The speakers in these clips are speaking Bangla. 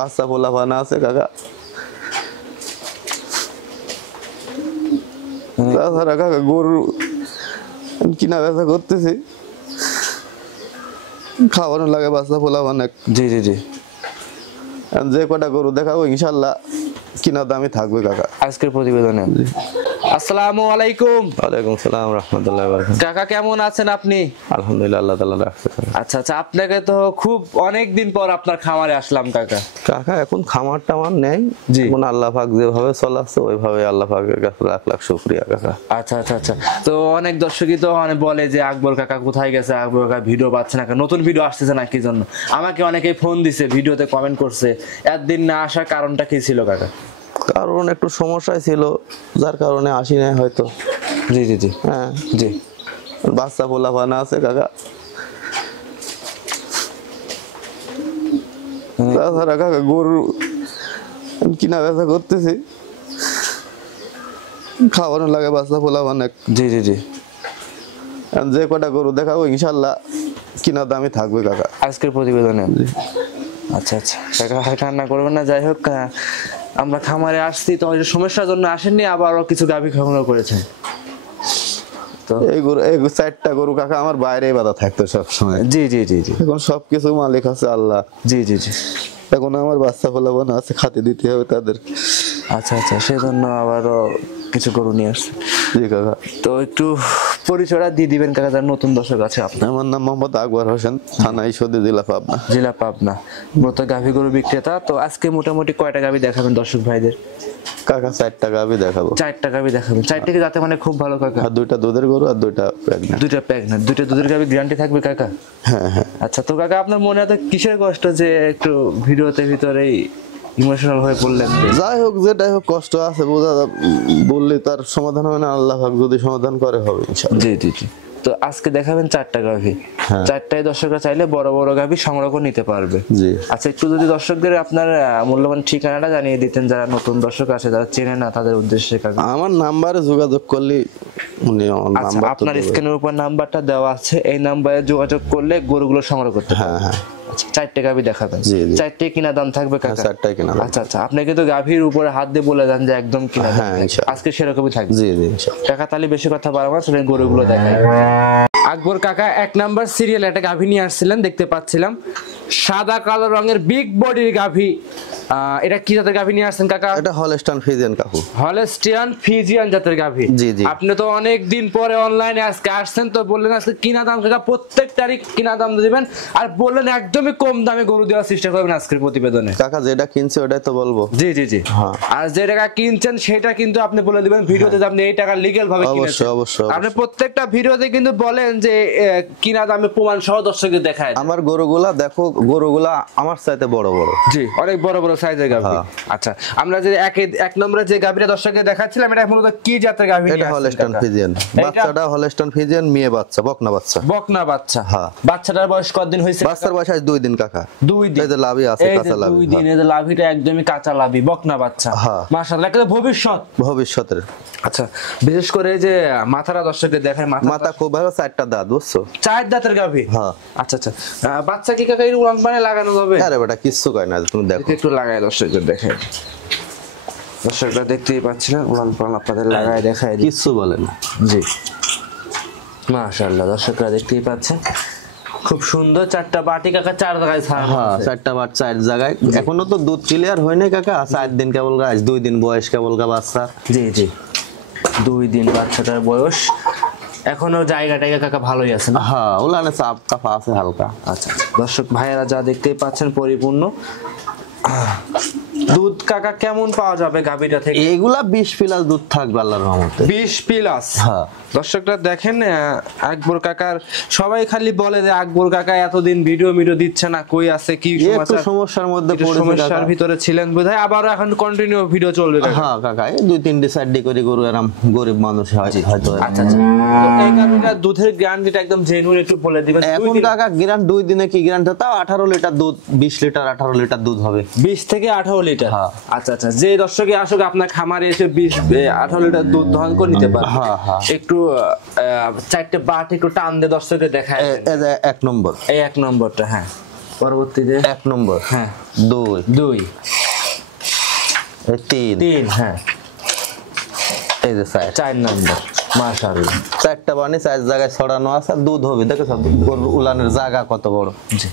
বাচ্চা পোলাপানা আছে কাকা। তাছাড়া কাকা গরু কিনা বেচা করতেছি, খাওয়ানো লাগে বাচ্চা পোলাপানা। জি জি জি। যে কটা গরু দেখাবো ইনশাল্লাহ কিনা দামি থাকবে কাকা আজকের প্রতিবেদনে। আসসালামু আলাইকুম। ওয়ালাইকুম সালাম রাহমাতুল্লাহি ওয়া বারাকাতুহু। কাকা কেমন আছেন আপনি? আলহামদুলিল্লাহ, আল্লাহ তাআলা রাখছে। আচ্ছা আচ্ছা, আপনাকে তো খুব অনেক দিন পর আপনার খামারে আসলাম কাকা। কাকা এখন খামার টামার নেই, জি। এখন আল্লাহ পাক যেভাবে চলাচ্ছে ওইভাবে আল্লাহ পাকের কাছে লাখ লাখ শুকরিয়া কাকা। আচ্ছা আচ্ছা আচ্ছা। তো অনেক দর্শকই তো বলে যে আকবর কাকা কোথায় গেছে, আকবর কাকা ভিডিও পাচ্ছে না, নতুন ভিডিও আসতেছে না কি জন্য। আমাকে অনেকেই ফোন দিছে, ভিডিওতে কমেন্ট করছে, একদিন না আসার কারণটা কি ছিল কাকা? কারণ একটু সমস্যায় ছিল, যার কারণে আসি নাই হয়তো। জি জি জি। হ্যাঁ জি। বাচ্চা পোলাপানা আছে কাকা। তাছাড়া কাকা গরু কিনা বেচা করতেছি, খাওয়ানো লাগে বাচ্চা পোলাপানা। জি জি জি। যে কটা গরু দেখাবো ইনশাল্লাহ কিনা দামি থাকবে কাকা আজকের প্রতিবেদনে। আচ্ছা আচ্ছা কাকা, কান্না করবেন না। যাই হোক, আমরা খামারে আসছি তো সমস্যার জন্য আসেননি, আবারও কিছু গাভী সংগ্রহ করেছেন। তো এই চারটা গরু কাকা আমার বাইরে বাঁধা থাকতো সবসময়। জি জি জি জি। এখন সবকিছু মালিক আছে আল্লাহ। জি জি জি। এখন আমার বাচ্চা পোলাপানা আছে, খাতে দিতে হবে তাদের। আচ্ছা আচ্ছা, সেজন্য আবারও কিছু গরু নিয়ে আসছে। জি কাকা। তো একটু পরিচয়টা দিয়ে দিবেন কাকা, যারা নতুন দর্শক আছে আপনার। আমার নাম মোহাম্মদ আকবর হোসেন, থানা ঈশ্বরদী, জেলা পাবনা। জেলা পাবনা, মূলত গাভী গরু বিক্রেতা। তো আজকে মোটামুটি কয়টা গাভী দেখাবেন দর্শক ভাইদের? কাকা চারটা গাভী দেখাবো। চারটা গাভী দেখাবেন। চারটে যাতে খুব ভালো কাকা। আর দুইটা দুধের গরু আর দুইটা প্রেগন্যান্ট। দুইটা প্রেগন্যান্ট, দুইটা দুধের গাভী গ্যারান্টি থাকবে কাকা? হ্যাঁ হ্যাঁ। আচ্ছা, তো কাকা আপনার মনে এত কিসের কষ্ট যে একটু ভিডিওতে ভিতরেই ইমোশনাল হয়ে পড়লেন? যাই হোক, যেটাই হোক কষ্ট আছে, বললে তার সমাধান হবে না, আল্লাহ পাক যদি সমাধান করে হবে ইনশাআল্লাহ। জি জি জি। তো আজকে দেখাবেন চারটা গাভী। চারটায় দর্শকরা চাইলে বড় বড় গাভী সংগ্রহ নিতে পারবে। জি। আচ্ছা, একটু যদি দর্শকদের আপনার মূল্যবান ঠিকানাটা জানিয়ে দিতেন, যারা নতুন দর্শক আছে, যারা চেনে না, তাদের উদ্দেশ্যে কাকা। আমার নাম্বারে যোগাযোগ করলে উনি আচ্ছা, আপনার স্ক্রিনের উপর নাম্বারটা দেওয়া আছে, এই নাম্বারে যোগাযোগ করলে গরুগুলো সংগ্রহ করতে পারবেন। হ্যাঁ হ্যাঁ। আচ্ছা, চারটে গাভী দেখাবেন। চারটে কিনা দাম থাকবে কাকা? চারটায় কিনা। আচ্ছা আচ্ছা, আপনি কিন্তু গাভীর উপরে হাত দিয়ে বলে দেন যে একদম কিনা দাম। হ্যাঁ ইনশাআল্লাহ। আজকে সেরকমই থাকবে। জি জি ইনশাআল্লাহ। কাকা তাহলে বেশি কথা বাড়াবো না, সেটা গরুগুলো দেখাই। আকবর কাকা 1 নাম্বার সিরিয়াল একটা গাভী নিয়ে আসছিলেন, দেখতে পাচ্ছিলাম সাদা কালো রঙের বিগ বডির গাভী। এটা কি জাতের গাভী নিয়ে আসছেন কাকা? এটা হলস্টাইন ফ্রিজিয়ান কাকু। হলস্টিয়ান ফ্রিজিয়ান জাতের গাভী। জি জি। আপনি তো অনেক দিন পরে অনলাইনে আজকে আসছেন, তো বললেন আজকে কিনা দাম কাকা প্রত্যেকটারই কিনা দাম দিবেন, আর বললেন একদমই কম দামে গরু দেওয়ার চেষ্টা করবেন আজকের প্রতিবেদনে। কাকা যেটা কিনছে ওটাই তো বলবো। জি জি জি। হ্যাঁ। আর যে টাকা কিনছেন সেটা কিন্তু আপনি বলে দিবেন ভিডিওতে যে আপনি এই টাকা লিগ্যাল ভাবে কিনেছেন। অবশ্যই অবশ্যই। আপনি প্রত্যেকটা ভিডিওতে কিন্তু বলেন যে কিনা দামে প্রমাণ সহ দর্শকদের দেখায়। আমার গরুগুলা দেখো, গরুগুলা আমার চাইতে বড় বড়। জি, অনেক বড় বড় সাইজের গাভী। আচ্ছা, আমরা যে এক নম্বরে যে গাভীটা দর্শকদের দেখাচ্ছিলাম, এটা মূলত কি জাতের গাভী? এটা হলস্টাইন ফ্রিজিয়ান। বাচ্চাটা হলস্টাইন ফ্রিজিয়ান, মেয়ে বাচ্চা, বকনা বাচ্চা। বকনা বাচ্চা। হ্যাঁ। বাচ্চাটার বয়স কতদিন হইছে? বাচ্চার বয়স 2 দিন কাকা। 2 দিন। এই যে লাভি আছে, কাঁচা লাভি। 2 দিন, এই যে লাভিটা একদমই কাঁচা লাভি, বকনা বাচ্চা। হ্যাঁ। মাশাআল্লাহ, এটা ভবিষ্যৎ। ভবিষ্যতের। আচ্ছা, বিশেষ করে যে মাথাটা দর্শকদের দেখায়, মাথা খুব ভালো, 4টা দাঁত, বুঝছো? 4 দাঁতের গাভী। হ্যাঁ। আচ্ছা আচ্ছা, বাচ্চা কি কাকা এই উড়ান পানে লাগানো যাবে? আরে বেটা কিচ্ছু কয় না, তুমি দেখো। একটু লাগায় দর্শকদের দেখায়। দর্শকরা দেখতেই পাচ্ছিলেন, উড়ান পান আপনাদের লাগায় দেখায়, কিচ্ছু বলে না। জি মাশাআল্লাহ, দর্শকরা দেখতেই পাচ্ছেন খুব সুন্দর। 4টা বাটি কাকা 4 জায়গায় ছাড়া। হ্যাঁ, 4টা বার 4 জায়গায়। এখনো তো দুধ ক্লিয়ার হয় নাই কাকা, 4 দিন কেবল গাছ, 2 দিন বয়স কেবল বাচ্চা। জি জি, 2 দিন বাচ্চাটার বয়স, এখনো জায়গাটা কাকা ভালোই আছে না? হ্যাঁ, ওলানে চাপ কাফা আছে হালকা। আচ্ছা, দর্শক ভাইয়েরা যা দেখতেই পাচ্ছেন পরিপূর্ণ দুধ কাকা কেমন পাওয়া যাবে গাভীটা থেকে? এগুলা 20 প্লাস দুধ থাকবে আল্লাহর রহমতে। 20 প্লাস। হ্যাঁ। দর্শকরা দেখেন, আকবর কাকার সবাই খালি বলে যে আকবর কাকা এতদিন ভিডিও দিচ্ছে না, কই আছে কি একটু সমস্যার মধ্যে পড়েছে, সমস্যার ভিতরে ছিলেন বোধহয়, আবার এখন কন্টিনিউ ভিডিও চলবে কাকা? হ্যাঁ কাকা, এই 2-3 ডিসাইড করে গরু এরকম গরিব মানুষ হয়তো। আচ্ছা আচ্ছা, তো এই কারণে দুধের গ্যারান্টিটা একদম জেনুইন একটু বলে দিবেন। এখন কাকা গ্যারান্টি 2 দিনে কি গ্যারান্টি, তাও 18 লিটার দুধ, 20 লিটার 18 লিটার দুধ হবে। 20 থেকে 18 লিটার। হ্যাঁ। আচ্ছা আচ্ছা, যে দর্শকে আসুক আপনার খামারে এসে 18 লিটার দুধ দহন করে নিতে পারবে। হ্যাঁ হ্যাঁ। একটু 4টে বাট একটু টান দিয়ে দর্শকদের দেখায়। এই 1 নম্বর, এই 1 নম্বরটা। হ্যাঁ, পরবর্তীতে 1 নম্বর, হ্যাঁ 2, 2 3, 3, হ্যাঁ এই যে 4, 4 নম্বর। মাশাআল্লাহ, 4টা বানি 4 জায়গায় ছড়ানো আছে, দুধ হবে দেখো সব। গরুর উলানের জায়গা কত বড়, জি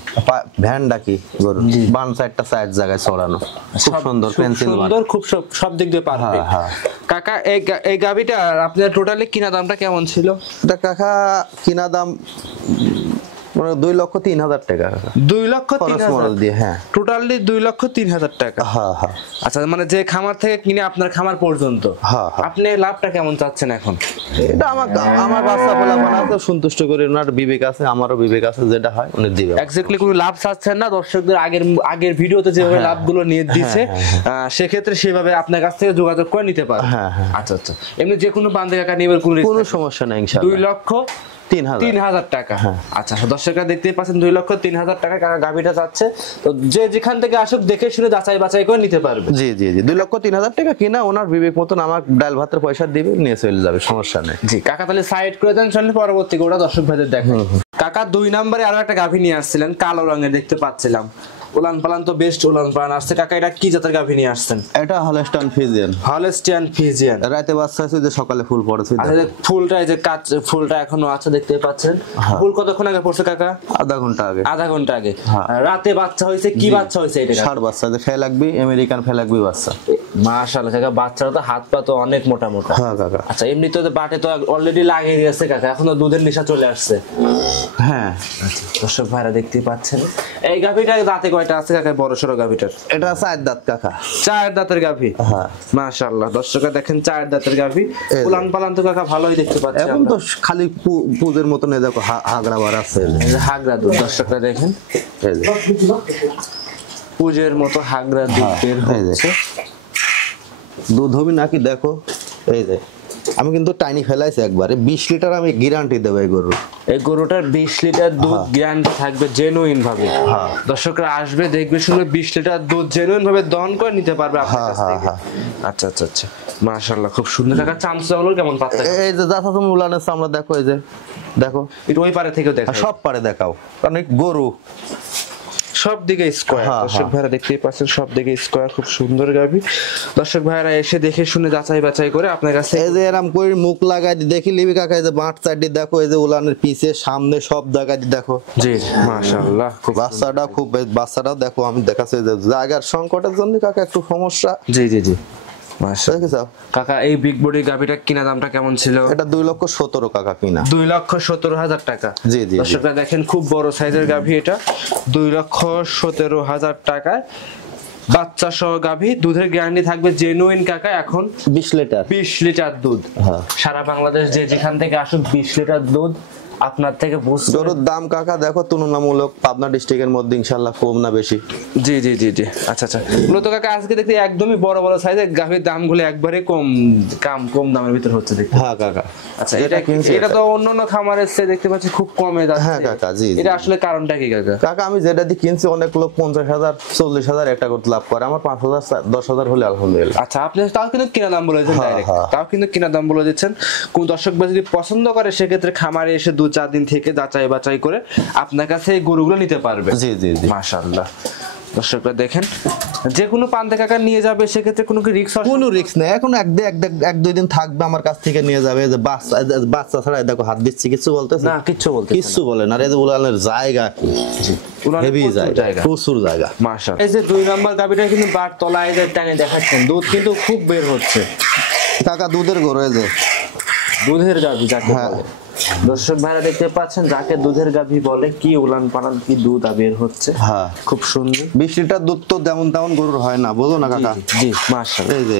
ভ্যানটা কি গরু, বান 4টা 4 জায়গায় ছড়ানো, খুব সুন্দর পেন্সিল বান, সুন্দর, খুব সব দিক দিয়ে পারফেক্ট। হ্যাঁ। কাকা এই গাভিটা আপনার টোটালি কিনা দামটা কেমন ছিল? এটা কাকা কিনা দাম মানে 2,03,000 টাকা। 2,03,000 দিয়ে, হ্যাঁ টোটালি 2,03,000 টাকা। হ্যাঁ হ্যাঁ আচ্ছা, মানে যে খামার থেকে কিনে আপনার খামার পর্যন্ত, হ্যাঁ। আপনি লাভটা কেমন চাচ্ছেন এখন? এটা আমার বাচ্চা পোলা বানাতে সন্তুষ্ট করে, ওনার বিবেক আছে, আমারও বিবেক আছে, যেটা হয় উনি দিবে। এক্স্যাক্টলি কোনো লাভ চাচ্ছেন না, দর্শকদের আগের ভিডিওতে যেভাবে লাভগুলো নিয়ে দিচ্ছে সেক্ষেত্রে সেভাবে আপনার কাছ থেকে যোগাযোগ করে নিতে পারে। আচ্ছা আচ্ছা, এমনি যে কোনো বান্ধে কাকা নেবের কোনো সমস্যা নাই ইনশাআল্লাহ। 2,03,000 টাকা। আচ্ছা, দর্শকরা দেখতেই পাচ্ছেন 2,03,000 টাকা কাকা গাভিটা যাচ্ছে। তো যে যেখান থেকে আসুক দেখে শুনে যাচাই বাছাই করে নিতে পারবে। জি 2,03,000 টাকা কিনা, ওনার বিবেক মতন আমার ডাল ভাতের পয়সা দিবে, নিয়ে চলে যাবে, সমস্যা নেই। জি কাকা, তাহলে সাইড করে দেন, চলেন পরবর্তী গোটা দর্শক ভাইদের দেখেন। কাকা 2 নম্বরে আরো একটা গাভী নিয়ে আসছিলেন, কালো রঙের দেখতে পাচ্ছিলাম। উলান পালান তো বেস্ট উলান পালান আসছে কাকা, এটা কি জাতের গাভী নিয়ে আসছেন? এটা হলস্টাইন ফ্রিজিয়ান। হলস্টাইন ফ্রিজিয়ান, রাতে বাচ্চা আছে, যে সকালে ফুল পড়েছে। আচ্ছা, ফুলটা এই যে ফুলটা এখনো আছে দেখতে পাচ্ছেন। ফুল কতক্ষণ আগে পড়ছে কাকা? আধা ঘন্টা আগে। আধা ঘন্টা আগে। রাতে বাচ্চা হয়েছে, কি বাচ্চা হয়েছে এটা? ষাঁড় বাচ্চা, যে ফেলাকবি, আমেরিকান ফেলাকবি বাচ্চা। মাশাআল্লাহ কাকা, বাচ্চারা তো হাত পা তো অনেক মোটা মোটা। হ্যাঁ কাকা। আচ্ছা, এমনি তো বাটে তো অলরেডি লাগিয়ে দিয়েছে কাকা, এখনো দুধের নেশা চলে আসছে। হ্যাঁ দর্শক ভাইরা দেখতেই পাচ্ছেন, এই গাভীটা দাঁতে কয়টা আছে কাকা? বড় সড়ো গাভীটার এটা 4 দাঁত কাকা। 4 দাঁতের গাভী। হ্যাঁ মাশাআল্লাহ, দর্শকরা দেখেন 4 দাঁতের গাভী। উলান পালান তো কাকা ভালোই দেখতে পাচ্ছি। এখন তো খালি পুজের মতন, এই দেখো হাগড়া বার আছে, হাগড়া দুধ। দর্শকরা দেখেন, এই যে পুজের মতো হাগড়া দুধ বের হচ্ছে। দুধ হবে নাকি দেখো, এই যে আমি কিন্তু টাইনি ফেলাইছি একবারে, 20 লিটার আমি গ্যারান্টি দেব এই গরুর। এই গরুটার 20 লিটার দুধ গ্যারান্টি থাকবে জেনুইন ভাবে। দর্শকরা আসবে, দেখবে, শুনবে, 20 লিটার দুধ জেনুইন ভাবে দহন করে নিতে পারবে আপনার কাছ থেকে। আচ্ছা আচ্ছা আচ্ছা, মাশাআল্লাহ, খুব সুন্দর। কাকা চামচাগুলো কেমন পাচ্ছেন? এই যে যাচ্ছে তুমি উলানের চামড়া দেখো, এই যে দেখো, একটু ওই পারে থেকেও দেখো, সব পারে দেখাও, কারণ গরু সব দিকে স্কয়ার। দর্শক ভাইরা দেখতেই পাচ্ছেন, সব দিকে স্কয়ার, খুব সুন্দর গাভী। দর্শক ভাইরা এসে দেখে শুনে যাচাই বাছাই করে আপনার কাছে, এই যে এরকম করে মুখ লাগাই দেখি লিবি কাকা, এই যে বাট সাইডে দেখো, এই যে উলানের পিছে সামনে সব জায়গায় দেখো। জি মাশাআল্লাহ, খুব বাচ্চাটাও দেখো, আমি দেখাচ্ছি যে জায়গার সংকটের জন্য কাকা একটু সমস্যা। জি মাশাআল্লাহ। দেখেছো কাকা, এই বিগ বডি গাভীটা কিনা দামটা কেমন ছিল? এটা 2,17,000 কাকা কিনা। 2,17,000 টাকা। জি দর্শকরা দেখেন, খুব বড় সাইজের গাভী এটা, 2,17,000 টাকায় বাচ্চা সহ গাভী। দুধের গ্যারান্টি থাকবে জেনুইন কাকা, এখন 20 লিটার 20 লিটার দুধ। সারা বাংলাদেশ যে যেখান থেকে আসুক 20 লিটার দুধ আপনার থেকে বুঝতে। গরুর দাম কাকা দেখো তুলনামূলক পাবনা ডিস্ট্রিক্টের মধ্যে ইনশাআল্লাহ কম না বেশি। জি আচ্ছা আচ্ছা, মূলত কাকা আজকে দেখতে একদমই বড় বড় সাইজের গাভীর দামগুলো একবারে কম দামের ভিতর হচ্ছে দেখতে। হ্যাঁ কাকা, আচ্ছা, এটা তো অন্যান্য খামারের চেয়ে দেখতে পাচ্ছি খুব কমে যাচ্ছে। হ্যাঁ কাকা, জি এটা আসলে কারণটা কি কাকা? কাকা আমি যেটা দিয়ে কিনছি, অনেক লোক 50,000 40,000 একটা করতে লাভ করে, আমার 5,000 10,000 হলে আলহামদুলিল্লাহ। আচ্ছা, আপনি তাও কিন্তু কিনা দাম বলে দিচ্ছেন ডাইরেক্ট, তাও কিন্তু কিনা দাম বলে দিচ্ছেন। কোন দর্শক যদি পছন্দ করে সেক্ষেত্রে খামারে এসে 2-4 দিন থেকে যাচাই বাছাই করে আপনার কাছে এই গরুগুলো নিতে পারবে। জি মাশাআল্লাহ। দর্শকরা দেখেন, যে কোনো পান্তে কাকা নিয়ে যাবে সেক্ষেত্রে কোনো কি রিস্ক? কোনো রিস্ক নেই, এখন 1-2 দিন থাকবে আমার কাছ থেকে নিয়ে যাবে। যে বাচ্চা ছাড়া দেখো হাত দিচ্ছি, কিছু বলতেছে না? কিচ্ছু বলে না। এই যে উলানের জায়গা হেভি জায়গা, প্রচুর জায়গা। মাশাআল্লাহ। এই যে 2 নম্বর গাভীটা কিন্তু বার তলায় যে টানে দেখাচ্ছেন, দুধ কিন্তু খুব বের হচ্ছে কাকা, দুধের গরু, এই যে দুধের গাভী যাকে বলে। দর্শক ভাইরা দেখতে পাচ্ছেন, যাকে দুধের গাভী বলে, কি উলান পালান, কি দুধ বের হচ্ছে। হ্যাঁ, খুব সুন্দর। 20 লিটার দুধ তো তেমন গরুর হয় না, বুঝো না কাকা? জি মাশাআল্লাহ। এই যে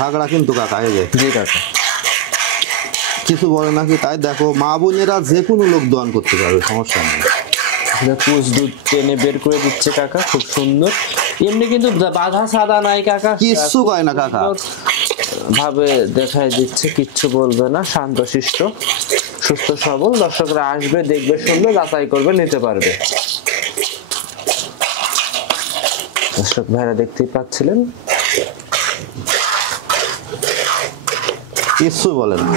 হাগড়া কিন্তু কাকা, এই যে জি কাকা, কিছু বলে নাকি তাই দেখো, মা বোনেরা যে কোনো লোক দোয়ান করতে পারবে, সমস্যা নেই। পুষ দুধ টেনে বের করে দিচ্ছে কাকা, খুব সুন্দর। এমনি কিন্তু বাধা সাদা নাই কাকা, কিচ্ছু কয় না কাকা, ভাবে দেখাই দিচ্ছে, কিচ্ছু বলবে না, শান্তশিষ্ট সুস্থ সবল। দর্শকরা আসবে, দেখবে, শুনবে, যাচাই করবে, নিতে পারবে। দর্শক ভাইরা দেখতেই পাচ্ছিলেন, কিচ্ছু বলে না।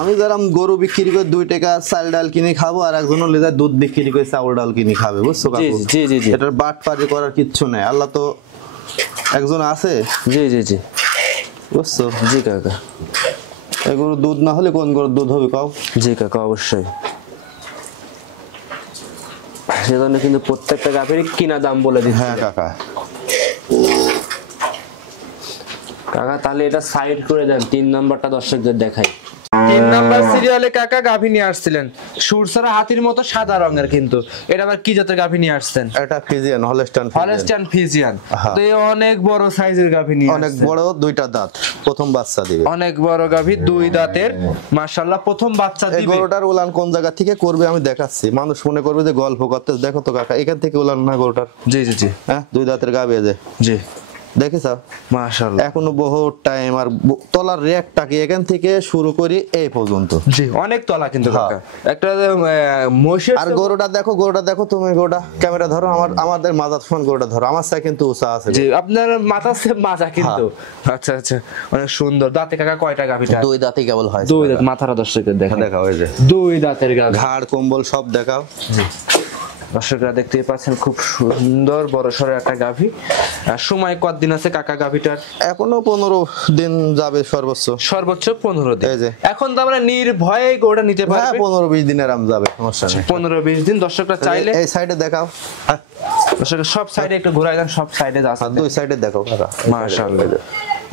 আমি যারা গরু বিক্রি করে 2 টাকা চাল ডাল কিনে খাবো, আর একজন হলে যায় দুধ বিক্রি করে চাউল ডাল কিনে খাবে, বুঝছো জি কাকু? জি জি জি এটার বাট পারি করার কিচ্ছু নাই, আল্লাহ তো একজন আছে, জি জি জি বুঝছো? জি কাকা, এই গরুর দুধ না হলে কোন গরুর দুধ হবে কাউ? জি কাকা অবশ্যই। সেজন্য কিন্তু প্রত্যেকটা গাভীর কিনা দাম বলে দিচ্ছি। হ্যাঁ কাকা। কাকা তাহলে এটা সাইড করে দেন, 3 নাম্বারটা দর্শকদের দেখাই। 3 নাম্বার সিরিয়ালে কাকা গাভী নিয়ে আসছিলেন সুরসারা হাতির মতো সাদা রঙের, কিন্তু এটা আবার কি জাতের গাভী নিয়ে আসছেন? এটা ফিজিয়ান, হলস্টাইন হলস্টাইন ফিজিয়ান। হ্যাঁ। তো এই অনেক বড় সাইজের গাভী নিয়ে অনেক আসছেন। বড়, 2টা দাঁত, প্রথম বাচ্চা দিবে। অনেক বড় গাভী, 2 দাঁতের, মাশাআল্লাহ প্রথম বাচ্চা এই দিবে। গরুটার উলান কোন জায়গা থেকে করবে আমি দেখাচ্ছি, মানুষ মনে করবে যে গল্প করতে, দেখো তো কাকা এখান থেকে উলান না গরুটার। জি জি জি হ্যাঁ 2 দাঁতের গাবে যে জি দেখিস মাশাআল্লাহ। এখনো বহু টাইম, আর তলার রেকটাকে এখান থেকে শুরু করি এই পর্যন্ত। জি অনেক তলা কিন্তু হ্যাঁ। কাকা। একটা মহিষের আর গরুটা দেখো তুমি, গরুটা ক্যামেরা ধরো, আমাদের মাজার ফোন গরুটা ধরো, আমার সাথে কিন্তু উঁচা আছে। জি আপনার মাথা সে মাজা কিন্তু। আচ্ছা আচ্ছা অনেক সুন্দর। দাঁতে কাকা কয়টা গাভীটা? 2 দাঁতই কেবল হয়। 2 দাঁত, মাথাটা দর্শকের দেখা দেখাও এই যে 2 দাঁতের গাভী। ঘাড় কম্বল সব দেখাও। দর্শকরা দেখতেই পাচ্ছেন খুব সুন্দর বড় সড়ো একটা গাভী। সময় কতদিন আছে কাকা গাভীটার? এখনো 15 দিন যাবে সর্বোচ্চ। সর্বোচ্চ 15 দিন। এই যে। এখন তো আমরা নির্ভয়ে গোটা নিতে হ্যাঁ পারবে। 15-20 দিনের আরাম যাবে, সমস্যা নেই। 15-20 দিন দর্শকরা চাইলে। এই সাইডে দেখাও, দর্শকরা সব সাইডে একটু ঘুরাই দেন, সব সাইডে আছে। 2 সাইডে দেখাও কাকা। মাশাআল্লাহ।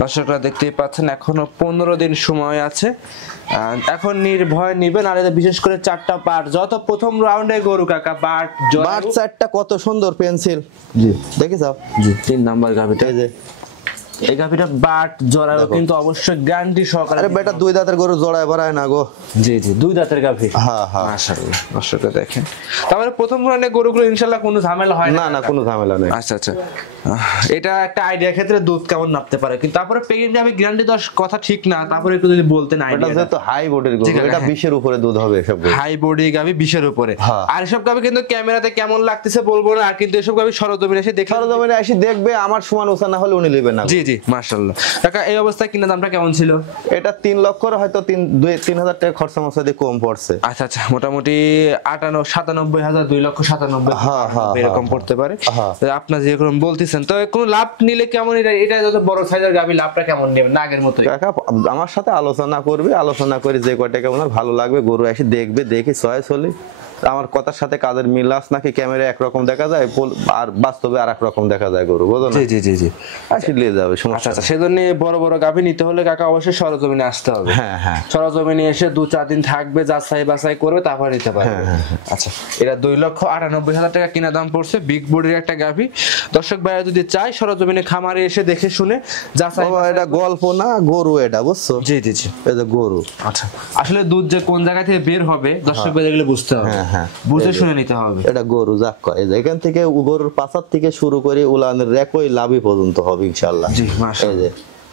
দর্শকরা দেখতেই পাচ্ছেন এখনো 15 দিন সময় আছে। এখন নির্ভয় নিবেন। আর এটা বিশেষ করে 4টা পার্ট, যত প্রথম রাউন্ডে গরু কাকা বাট 4টা কত সুন্দর পেন্সিল। জি দেখিস জি 3 নাম্বার গাভীটা। এই যে এই গাভীটা বাট জোড়াও কিন্তু অবশ্যই গ্যারান্টি সহকারে। আরে বেটা 2 দাঁতের গরু জোড়ায় ভরায় না গো। জি জি 2 দাঁতের গাভী। হ্যাঁ হ্যাঁ মাশাআল্লাহ। দর্শকরা দেখেন তারপরে প্রথম রাউন্ডে গরুগুলো ইনশাআল্লাহ কোনো ঝামেলা হয় না না কোনো ঝামেলা নেই। আচ্ছা আচ্ছা এটা একটা আইডিয়া ক্ষেত্রে দুধ কেমন নাপতে পারে, কিন্তু তারপরে প্রেগনেন্ট আমি গ্যারান্টি দশ কথা ঠিক না, তারপরে একটু যদি বলতেন এটা আইডিয়া। যেহেতু হাই বোর্ডের গরু, এটা 20 এর উপরে দুধ হবে সব গরু। হাই বডি গাভী 20 এর উপরে। হ্যাঁ। আর এসব গাভী কিন্তু ক্যামেরাতে কেমন লাগতেছে বলবো না, আর কিন্তু এসব গাভী সরজমিনে এসে দেখে। সরজমিনে এসে দেখবে, আমার সমান ওসা না হলে উনি নেবেন না। জি জি মাশাআল্লাহ। কাকা এই অবস্থায় কিনা দামটা কেমন ছিল? এটা 3 লক্ষর হয়তো 3,000 টাকা খরচা মশা দিয়ে কম পড়ছে। আচ্ছা আচ্ছা মোটামুটি 97,000 2,97,000 হ্যাঁ, হ্যাঁ, এরকম পড়তে পারে। হ্যাঁ। তো আপনার যেরকম বলতেছেন, তো কোনো লাভ নিলে কেমন? এটা যত বড় সাইজের গাভী লাভটা কেমন নেবেন না আগের মতোই? কাকা আমার সাথে আলোচনা করবে, আলোচনা করে যে কয়টা কেমন ভালো লাগবে গরু এসে দেখবে, দেখি চয়েস হলে। আমার কথার সাথে কাজের মিল আছে নাকি, ক্যামেরা একরকম দেখা যায় আর বাস্তবে আর এক রকম দেখা যায় গরু, বুঝো না? জি জি জি জি আসি নিয়ে যাবে, আচ্ছা সমস্যা আচ্ছা সেজন্য বড় বড় গাভী নিতে হলে কাকা অবশ্যই সরজমিনে আসতে হবে। হ্যাঁ হ্যাঁ সরজমিনে এসে 2-4 দিন থাকবে, যাচাই বাছাই করবে, তারপর নিতে পারবে। হ্যাঁ, আচ্ছা এটা 2,98,000 টাকা কিনা দাম পড়ছে, বিগ বডির একটা গাভী। দর্শক ভাইরা যদি চাই সরজমিনে খামারে এসে দেখে শুনে যাচাই। বাবা এটা গল্প না, গরু এটা, বুঝছো? জি জি জি এই যে গরু। আচ্ছা আসলে দুধ যে কোন জায়গা থেকে বের হবে দর্শক ভাই এগুলো বুঝতে হবে। হ্যাঁ, হ্যাঁ। বুঝে শুনে নিতে হবে। এটা গরু যাক কয়, এই যে এখান থেকে গরুর পাছার থেকে শুরু করে উলানের রেকই লাভই পর্যন্ত হবে ইনশাআল্লাহ। জি এই মাশাআল্লাহ। যে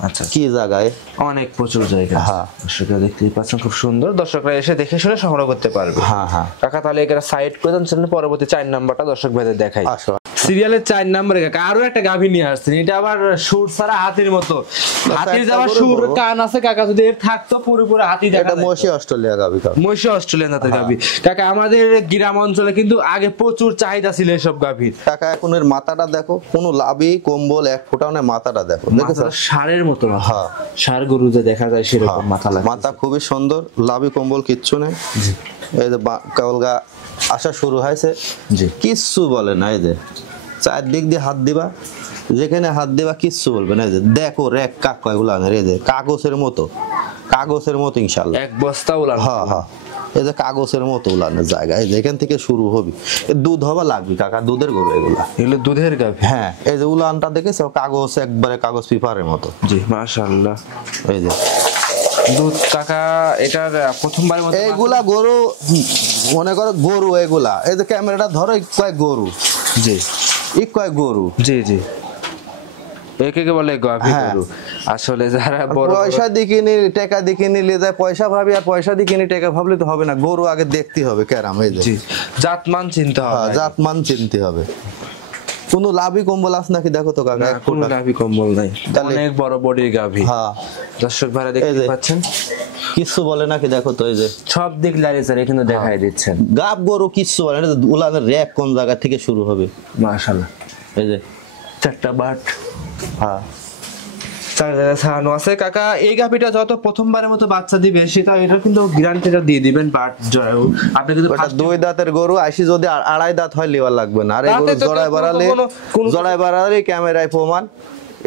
আচ্ছা কি জায়গায় অনেক প্রচুর জায়গা। হ্যাঁ। দর্শকরা দেখতেই পাচ্ছেন খুব সুন্দর, দর্শকরা এসে দেখে শুনে সংগ্রহ করতে পারবে। হ্যাঁ হ্যাঁ কাকা তাহলে এখানে সাইড করে দেন, সেজন্য পরবর্তী 4 নাম্বারটা দর্শক ভাইদের দেখাই। আসো। সিরিয়ালের 4 নম্বরে কাকা আরো একটা গাভী নিয়ে আসছেন, এটা আবার সুর ছাড়া হাতির মতো। হাতির যাওয়ার সুর কান আছে কাকা, যদি এর থাকতো পুরোপুরি হাতি দেখা এটা যায়। মশি অস্ট্রেলিয়া গাবি কাকা। মহিষী অস্ট্রেলিয়ান জাতের গাভী। কাকা আমাদের গ্রাম অঞ্চলে কিন্তু আগে প্রচুর চাহিদা ছিল এসব গাভীর। কাকা এখন এর মাথাটা দেখো, কোনো লাভই কম্বল এক ফোঁটাও না, মাথাটা দেখো, দেখেছো? মাথাটা ষাঁড়ের মতো না। হ্যাঁ। ষাঁড় গরু যে দেখা যায় সেরকম মাথা লাগে। মাথা খুবই সুন্দর, লাভই কম্বল কিচ্ছু নেই। এই যে কালগা আসা শুরু হয়েছে, জি কিচ্ছু বলে না। এই যে চারদিক দিয়ে হাত দিবা, যেখানে হাত দিবা কিচ্ছু বলবে না। এই যে দেখো রেক কাক কয় উলানের, এই যে কাগজের মতো, কাগজের মতো ইনশাআল্লাহ। এক বস্তা উলান। হ্যাঁ হ্যাঁ এই যে কাগজের মতো উলানের জায়গা, এই যে এখান থেকে শুরু হবে। দুধ হবা লাগবে কাকা, দুধের গরু এগুলা। এগুলো দুধের গাভী। হ্যাঁ এই যে উলানটা দেখেছো, কাগজ একবারে কাগজ পেপারের মতো। জি মাশাআল্লাহ। এই যে দুধ কাকা এটার প্রথমবারের মতো এইগুলা গরু, মনে করো গরু এগুলা, এই যে ক্যামেরাটা ধরো, কয় গরু, জি কয় গরু। জি জি একে বলে গাভী হ্যাঁ। গরু। আসলে যারা বড় পয়সা দিয়ে কিনে টাকা দিয়ে কিনে নিয়ে যায়, পয়সা ভাবি, আর পয়সা দিয়ে কিনে টাকা ভাবলে তো হবে না, গরু আগে দেখতে হবে ক্যারাম। এই যে জি জাতমান চিন্তা হ্যাঁ, হবে। জাতমান চিনতে হবে। কোনো লাভই কম্বল আছে নাকি দেখো তো কাকা, না, এক কোনো ফোঁটা। গাভী কম্বল নাই, তাহলে- অনেক বড় বডির গাভী। হ্যাঁ দর্শক ভাইরা এই দেখতে যে। পাচ্ছেন কিচ্ছু বলে নাকি দেখো তো, এই যে সব দিক লারি স্যার কিন্তু দেখাই দিচ্ছেন। গাব গরু কিচ্ছু বলে না, উলানের র্যাক কোন জায়গা থেকে শুরু হবে, মাশাআল্লাহ। এই যে চারটা বাট, হ্যাঁ 4 জায়গায় ছাড়ানো আছে। কাকা এই গাভিটা যত প্রথমবারের মতো বাচ্চা দিবে সেটা এটা কিন্তু গ্যারান্টিটা দিয়ে দিবেন, বাট জয় হোক। আপনি কিন্তু ওটা 2 দাঁতের গরু আইসি, যদি 2.5 দাঁত হয় লিওয়ার লাগবে না। আর এই গরু তাতে তো জড়ায় বাড়ালে, কোনো- জড়ায় বাড়ালে ক্যামেরায় প্রমাণ,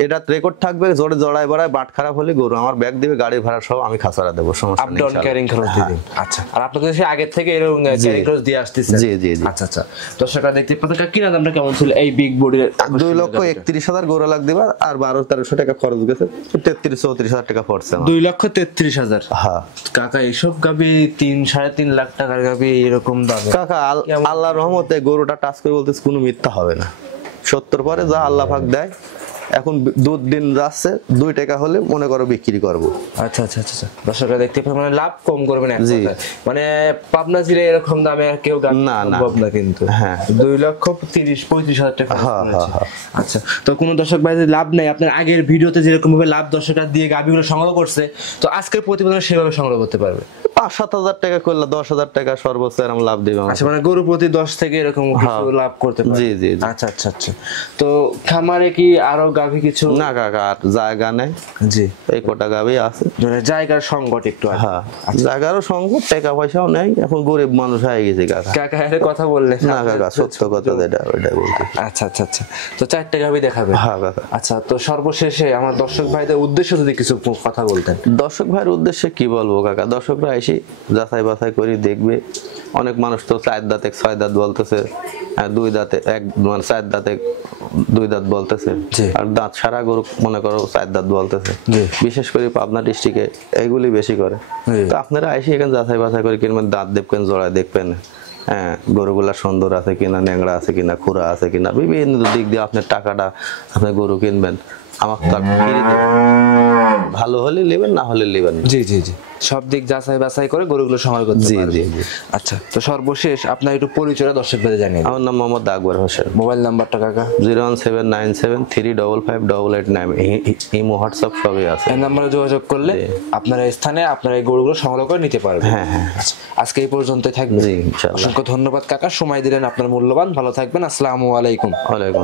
এটা রেকর্ড থাকবে। জড়ায় বাড়ায় বাট খারাপ হলে গরু আমার ব্যাগ দিবে, গাড়ির ভাড়া সব আমি খাসারা দেবো, সমস্যা আপ নেই ডাউন ইনশাআল্লাহ। ক্যারিং খরচ দিবেন। আচ্ছা, আর আপনি কিন্তু সেই আগে থেকে এরকম ক্যারিং খরচ দিয়ে আসতেছেন। জি জি জি। আচ্ছা আচ্ছা, দর্শকরা দেখতে পাচ্ছেন কিনা দামটা কেমন ছিল এই বিগ বডির? 2,31,000 গরু লাগ দিবা, আর 12-1300 টাকা খরচ গেছে, 33-34,000 টাকা পড়ছে আমার। 2,33,000। হ্যাঁ কাকা এইসব গাবি 3-3.5 লাখ টাকার গাবি এরকম দামে? কাকা আল্লাহর রহমতে গরুটা টাচ করে বলতেছে কোনো মিথ্যা হবে না, 70 পরে যা আল্লাহ পাক দেয়। এখন দুধ দিন যাচ্ছে, 2 টাকা হলে মনে করো বিক্রি করব। আচ্ছা আচ্ছা আচ্ছা, দর্শকরা দেখতে পাচ্ছেন মানে লাভ কম করবেন এক জি। কথায়। মানে পাবনা জেলায় এরকম দামে আর কেউ গাবি না, না। সম্ভব না কিন্তু। হ্যাঁ। 2,30,000-35,000 টাকা হ্যাঁ, শুনেছি। হ্যাঁ, আচ্ছা, তো কোনো দর্শক ভাই লাভ নাই, আপনার আগের ভিডিওতে যেরকম ভাবে লাভ দর্শকরা দিয়ে গাবিগুলো সংগ্রহ করছে, তো আজকের প্রতিবেদনে সেভাবে সংগ্রহ করতে পারবে। 5-7 টাকা করলে 10,000 টাকা সর্বোচ্চ এরকম লাভ দিবে আমার। আচ্ছা, মানে গরু প্রতি 10 থেকে এরকম কিছু লাভ করতে পারবে। জি জি জি। আচ্ছা আচ্ছা আচ্ছা, তো খামারে কি আরো গাভি কিছু? না কাকা, আর জায়গা নেই, জি, এই কটা গাবি আছে। মানে জায়গার সংকট একটু আছে। হ্যাঁ, জায়গারও সংকট, টাকা পয়সাও নেই, এখন গরিব মানুষ হয়ে গেছে কাকা। কাকা এর কথা বললে না কাকা, সত্য কথা যেটা ওইটা বলতে। আচ্ছা আচ্ছা আচ্ছা, তো 4টা গাভি দেখাবে? হ্যাঁ কাকা। আচ্ছা, তো সর্বশেষে আমার দর্শক ভাইদের উদ্দেশ্যে যদি কিছু কথা বলতেন। দর্শক ভাইয়ের উদ্দেশ্যে কি বলবো কাকা, দর্শকরা এসে যাচাই বাছাই করে দেখবে। অনেক মানুষ তো 4 দাঁতে 6 দাঁত বলতেছে, 2 দাঁতে মানে 4 দাঁতে 2 দাঁত বলতেছে, জি। আর দাঁত সারা গরু মনে করো 4 দাঁত বলতেছে। জি। বিশেষ করে পাবনা ডিস্ট্রিক্টে এইগুলি বেশি করে। জি। তো আপনারা এসে এখানে যাচাই বাছাই করে কিনবেন, দাঁত দেখবেন, জোড়ায় দেখবেন, হ্যাঁ গরুগুলা সুন্দর আছে কিনা, ন্যাংরা আছে কিনা, খুরা আছে কিনা, বিভিন্ন দিক দিয়ে আপনার টাকাটা আপনি গরু কিনবেন, আমার তো আর ফিরে দেবেন। ভালো হলে নেবেন, না হলে নেবেন না। জি জি জি, সব দিক যাচাই বাছাই করে গরুগুলো সংগ্রহ করতে জি পারবে। জি জি। আচ্ছা, তো সর্বশেষ আপনার একটু পরিচয়টা দর্শকদের জানিয়ে দিন। আমার নাম মোহাম্মদ আকবর হোসেন। মোবাইল নাম্বারটা কাকা? 01797355889। ইমো হোয়াটসঅ্যাপ সবই আছে। এই নাম্বারে যোগাযোগ করলে আপনার এই স্থানে আপনার এই গরুগুলো সংগ্রহ করে নিতে পারবেন। হ্যাঁ হ্যাঁ। আচ্ছা, আজকে এই পর্যন্তই থাকবে। জি ইনশাআল্লাহ। অসংখ্য ধন্যবাদ কাকা, সময় দিলেন, আপনার মূল্যবান। ভালো থাকবেন, আসসালামু আলাইকুম। ওয়ালাইকুম